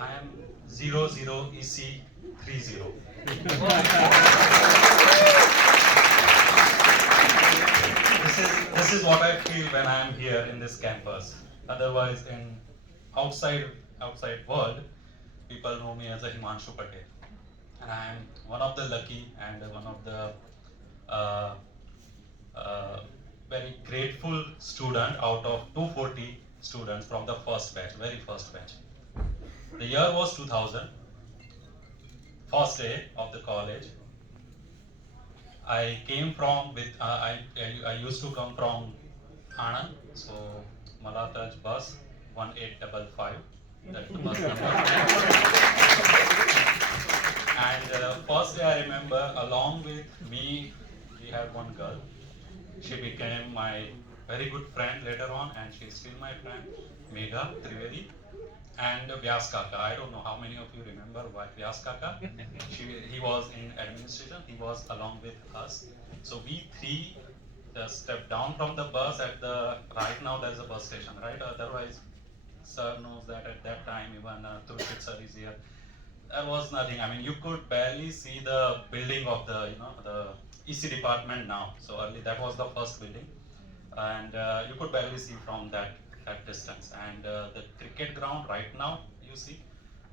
I am 00EC30. This is what I feel when I am here in this campus. Otherwise, in outside outside world, people know me as a Himanshu Patel, and I am one of the lucky and one of the uh, uh, very grateful student out of 240 students from the first batch, very first batch. The year was 2000, first day of the college. I came from with I used to come from Anand, so Malataj bus 1855. That's the bus number. And first day I remember, along with me, we had one girl. She became my very good friend later on, and she's still my friend, Megha Trivedi. And Vyas Kaka. I don't know how many of you remember Vyas Kaka. He was in administration. He was along with us. So we three just stepped down from the bus at the right now. There's a bus station, right? Otherwise, sir knows that at that time even Turshit sir is here. There was nothing. I mean, you could barely see the building of the EC department now. So early that was the first building, and you could barely see from that distance. And the cricket ground right now, you see,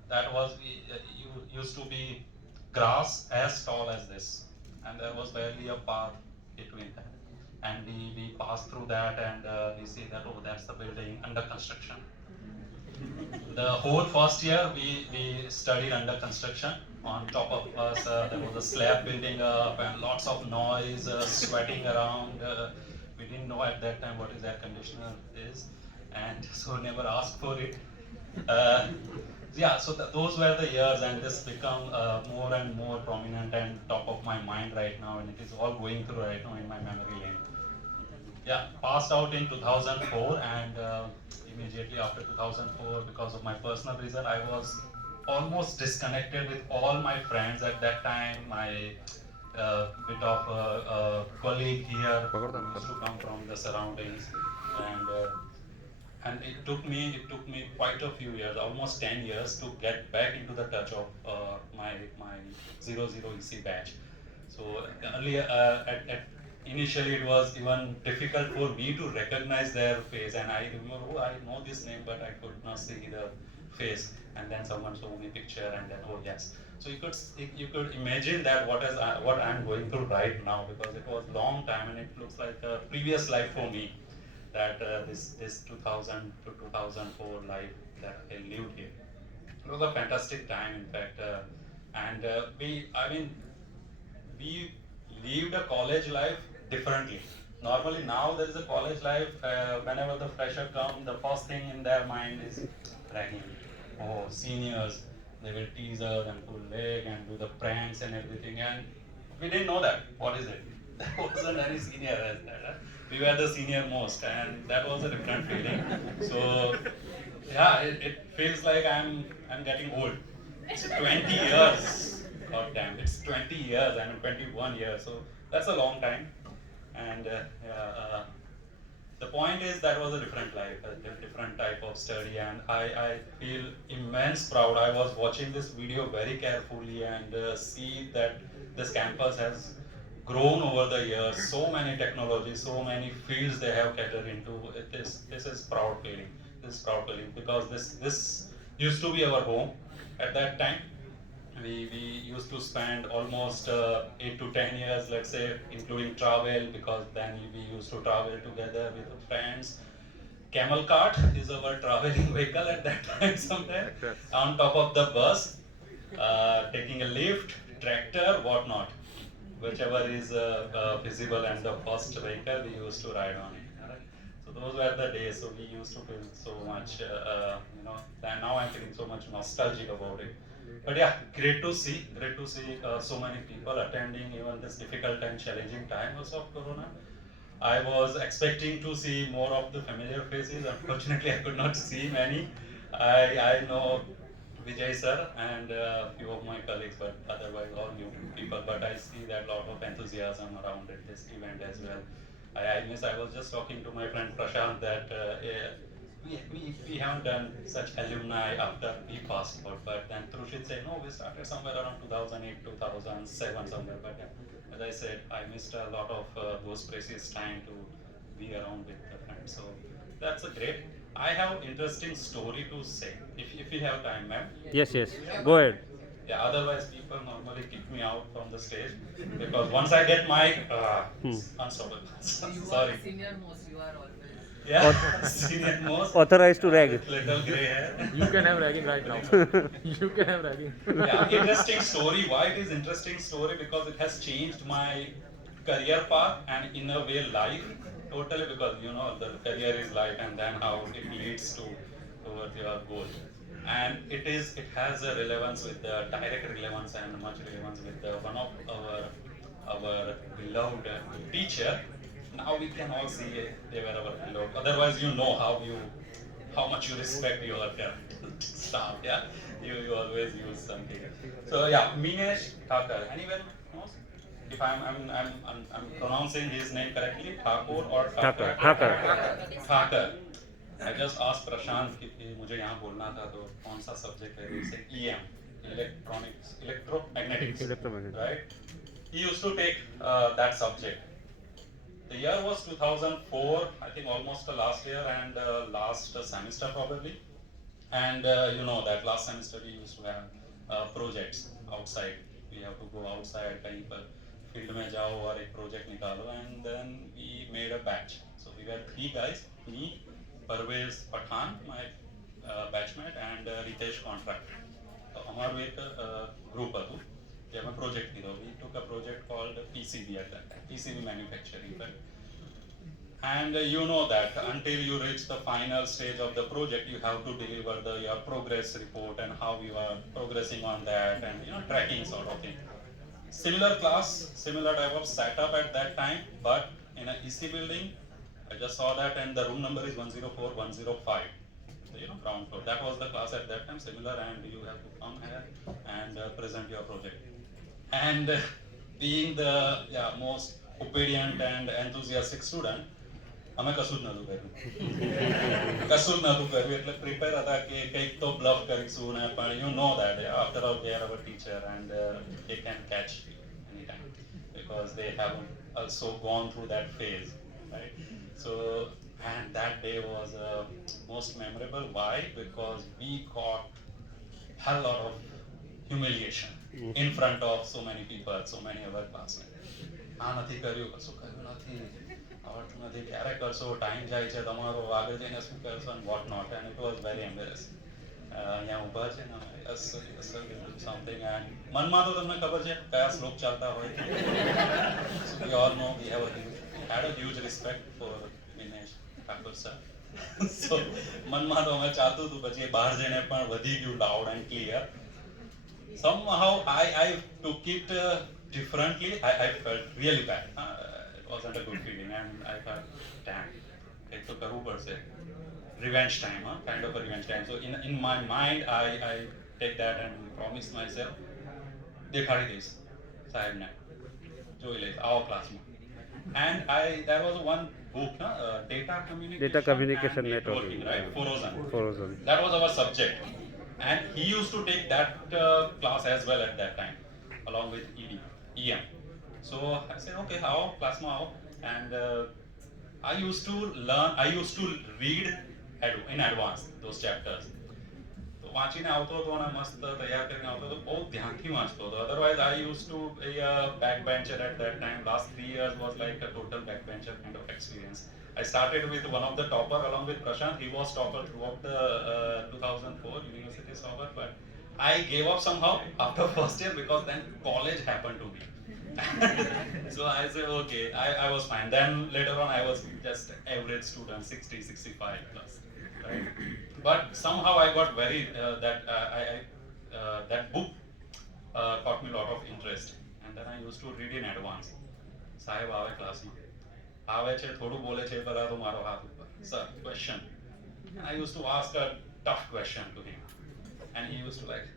that was you used to be grass as tall as this, and there was barely a path between that. And we passed through that, and we see that, oh, that's the building under construction. The whole first year we studied under construction. On top of us, there was a slab building up and lots of noise, sweating around. We didn't know at that time what is air conditioner is, and so never asked for it. Uh, yeah, so those were the years, and this become more and more prominent and top of my mind right now, and it is all going through right now in my memory lane. Yeah, passed out in 2004, and immediately after 2004, because of my personal reason, I was almost disconnected with all my friends at that time. My bit of a colleague here who used to come from the surroundings, and it took me quite a few years, almost 10 years, to get back into the touch of my 00 EC batch. So earlier, initially it was even difficult for me to recognize their face, and I remember, oh, I know this name, but I could not see the face. And then someone showed me picture, and then, oh yes. So you could imagine that what I'm going through right now, because it was long time and it looks like a previous life for me, that this 2000 to 2004 life that I lived here. It was a fantastic time, in fact, and we lived a college life differently. Normally now there is a college life. Whenever the fresher come, the first thing in their mind is bragging. Oh, seniors, they will tease us and pull leg and do the pranks and everything. And we didn't know that. What is it? There wasn't any senior as that. We were the senior most, and that was a different feeling. So yeah, it feels like I'm getting old. It's 20 years. God damn, it's 20 years. I'm 21 years, so that's a long time. And yeah, the point is that was a different life, a different type of study, and I feel immense proud. I was watching this video very carefully and see that this campus has grown over the years. So many technologies, so many fields they have catered into. This is proud feeling. This is proud feeling, because this used to be our home at that time. We used to spend almost 8 to 10 years, let's say, including travel, because then we used to travel together with friends. Camel cart is our traveling vehicle at that time somewhere. On top of the bus, taking a lift, tractor, whatnot, whichever is visible, and the first vehicle we used to ride on it. Alright? So those were the days. So we used to feel so much, and now I'm feeling so much nostalgic about it. But yeah, great to see so many people attending even this difficult and challenging time also of Corona. I was expecting to see more of the familiar faces. Unfortunately, I could not see many. I know Vijay sir and a few of my colleagues, but otherwise all new people. But I see that lot of enthusiasm around this event as well. I was just talking to my friend Prashant that we haven't done such alumni after we passed out, but then Trushit said, no, we started somewhere around 2008, 2007 somewhere, but as I said, I missed a lot of those precious time to be around with the friends, so that's a great. I have interesting story to say, if you have time, ma'am. Yes, yes. Go ahead. Yeah, otherwise people normally kick me out from the stage because once I get mic, it's unstoppable. So you Sorry. are senior most, you are always. Yeah, senior most. Authorized to rag. With little gray hair. You can have ragging right now. You can have ragging. Yeah, interesting story. Why it is interesting story? Because it has changed my career path and in a way life totally, because you know the career is life and then how it leads to towards your goal. And it has a relevance with the direct relevance and much relevance with the one of our beloved teacher. Now we can all see they were our beloved. Otherwise, you know how much you respect your staff. Yeah, you always use something. So yeah, Minesh Thakur. Anyone knows? If I'm pronouncing his name correctly, Thakur or Thakur. Thakur? Thakur. Thakur. I just asked प्रशांत कि मुझे यहाँ बोलना था तो कौन सा subject है जैसे EM, electronics, electromagnetics, Electromagnetic. right? He used to take that subject. The year was 2004, I think almost the last year and last semester probably. And you know that last semester we used to have projects outside. We have to go outside, कहीं पर field में जाओ और एक project निकालो, and then we made a batch. So we were 3 guys, me, Parvez Pathan, my batchmate, and Ritesh Contract. तो हमारा एक group હતું कि हमें project थी, we took a project called PCB at that time, PCB manufacturing. And you know that until you reach the final stage of the project, you have to deliver your progress report and how you are progressing on that, and you know tracking sort of thing. Similar class, similar type of setup at that time, but in a EC building. I just saw that, and the room number is 104, 105. So, you know, ground floor. That was the class at that time, similar, and you have to come here and present your project. And being the most obedient and enthusiastic student, અમે કશું જ નતું કર્યું કશું જ નતું કર્યું એટલે પ્રિપેર હતા કે કંઈક તો બ્લફ કરીશું ને પણ you know that after all they are our teacher and they can catch anytime because they have also gone through that phase, right? So, and that day was most memorable. Why? Because we got a lot of humiliation in front of so many people, so many other classmates. આ નથી કર્યું, કશું કર્યું નથી, આવડતું નથી, ક્યારે કરશો, ટાઈમ જાય છે તમારો, આગળ જઈને શું કરશો and what not, and it was very embarrassing. અહીંયા ઊભા છે ને યસ સર સમથિંગ એન્ડ મનમાં તો તમને ખબર છે કયા શ્લોક ચાલતા હોય. So we all know we had a huge respect for Minesh Thakur sir. So મનમાં તો અમે ચાલતું હતું, પછી બહાર જઈને પણ વધી ગયું loud and clear. Somehow I took it differently. I felt really bad. It wasn't a good feeling, and I thought, damn, it took a Uber. Revenge time, huh? Kind of a revenge time. So in my mind, I take that and promise myself, દેખાડી દઈશ સાહેબને, જોઈ લઈશ આવો ક્લાસમાં. And there was one book, data communication and networking, right? Forozan. That was our subject, and he used to take that class as well at that time, along with EM. So I said, okay, how class ma aao, and I used to read in advance those chapters. So વાંચીને આવતો હતો અને મસ્ત તૈયાર કરીને આવતો હતો, બહુ ધ્યાનથી વાંચતો હતો. Otherwise I used to be a backbencher at that time. Last 3 years was like a total backbencher kind of experience. I started with one of the topper along with Prashant. He was topper throughout the 2004 university topper, but I gave up somehow after first year because then college happened to me. So I said, okay, I was fine. Then later on, I was just average student, 60, 65 plus, right? But somehow I got very, that book caught me a lot of interest. And then I used to read in advance. સાહેબ આવે ક્લાસમાં, આવે છે, થોડું બોલે છે, પહેલા તો મારો હાથ ઉપર, sir, question. And I used to ask a tough question to him. And he used to like,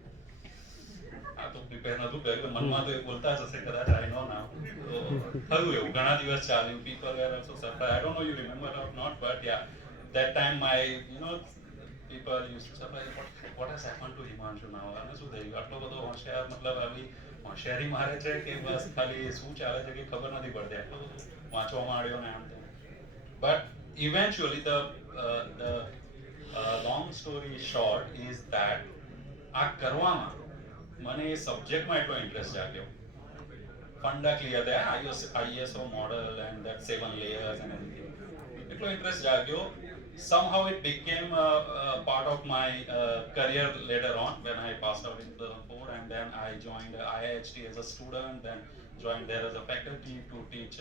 આ તો પ્રિપેર નતું કર્યું, મનમાં તો એ બોલતા જ હશે કદાચ, I know now. તો થયું એવું, ઘણા દિવસ ચાલ્યું. People were also surprised. I don't know you remember or not, but yeah, that time my, people used to say, what has happened to Himanshu now? અને શું થઈ ગયું? આટલો બધો હોશિયાર, મતલબ આવી હોશિયારી મારે છે કે બસ ખાલી શું ચાલે છે કે ખબર નથી પડતી, આટલું બધું વાંચવા માંડ્યો ને આમ તેમ. But eventually the long story short is that આ કરવામાં મને એ સબ્જેક્ટમાં એટલો ઇન્ટરેસ્ટ જાગ્યો. ફંડા ક્લિયર થયા, ISO model and that 7 layers and everything. એટલો ઇન્ટરેસ્ટ જાગ્યો. Somehow it became a part of my career later on when I passed out in 2004, and then I joined IIHT as a student, then joined there as a faculty to teach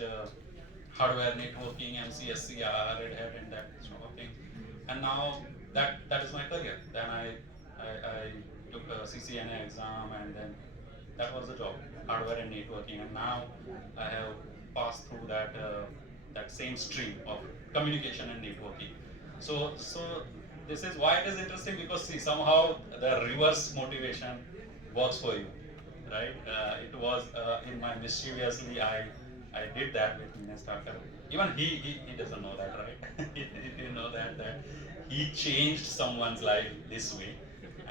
hardware networking, MCSCR, Red Hat, and that sort of thing. And now that is my career. Then I took a CCNA exam, and then that was the job, hardware and networking. And now I have passed through that same stream of communication and networking. So this is why it is interesting, because see, somehow the reverse motivation works for you, right? It was in my mischievously I did that with Ines Thakur. Even he doesn't know that, right? He didn't know that he changed someone's life this way,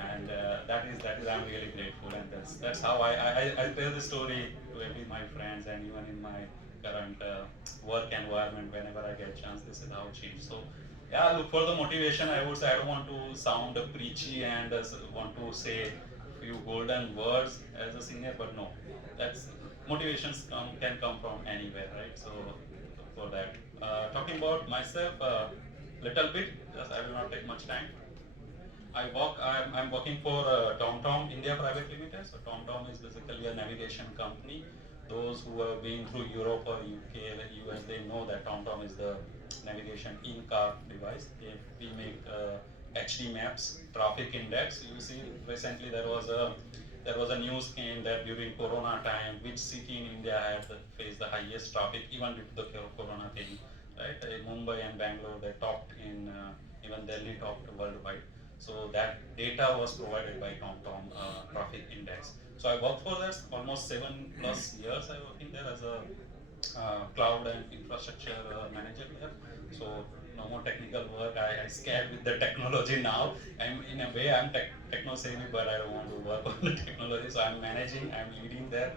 and that is I'm really grateful, and that's how I tell the story to every my friends, and even in my current work environment, whenever I get a chance, this is how it changed. So yeah, look for the motivation. I would say, I don't want to sound preachy and want to say few golden words as a senior, but no, that's motivations can come from anywhere, right? So for that, talking about myself little bit, just I will not take much time. I'm working for TomTom India Private Limited. So TomTom is basically a navigation company. Those who have been through Europe or UK, the US, they know that TomTom is the navigation in-car device. We make HD maps, traffic index. You see, recently there was a news came that during Corona time, which city in India had faced the highest traffic, even due to the Corona thing, right? Mumbai and Bangalore, they topped in, even Delhi topped worldwide. So that data was provided by TomTom traffic index. So I worked for that almost 7+ years. I working there as a cloud and infrastructure manager there. So no more technical work. I scared with the technology now. In a way I'm techno savvy, but I don't want to work on the technology. So I'm managing, I'm leading their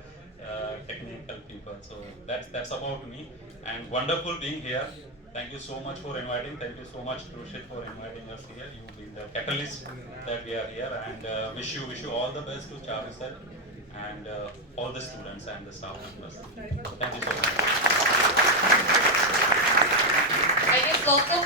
technical people. So that's about me. And wonderful being here. Thank you so much for inviting. Thank you so much, Rushit, for inviting us here. You've been the catalyst that we are here, and wish you all the best to Chavi sir and all the students and the staff members. Thank you so much. I guess local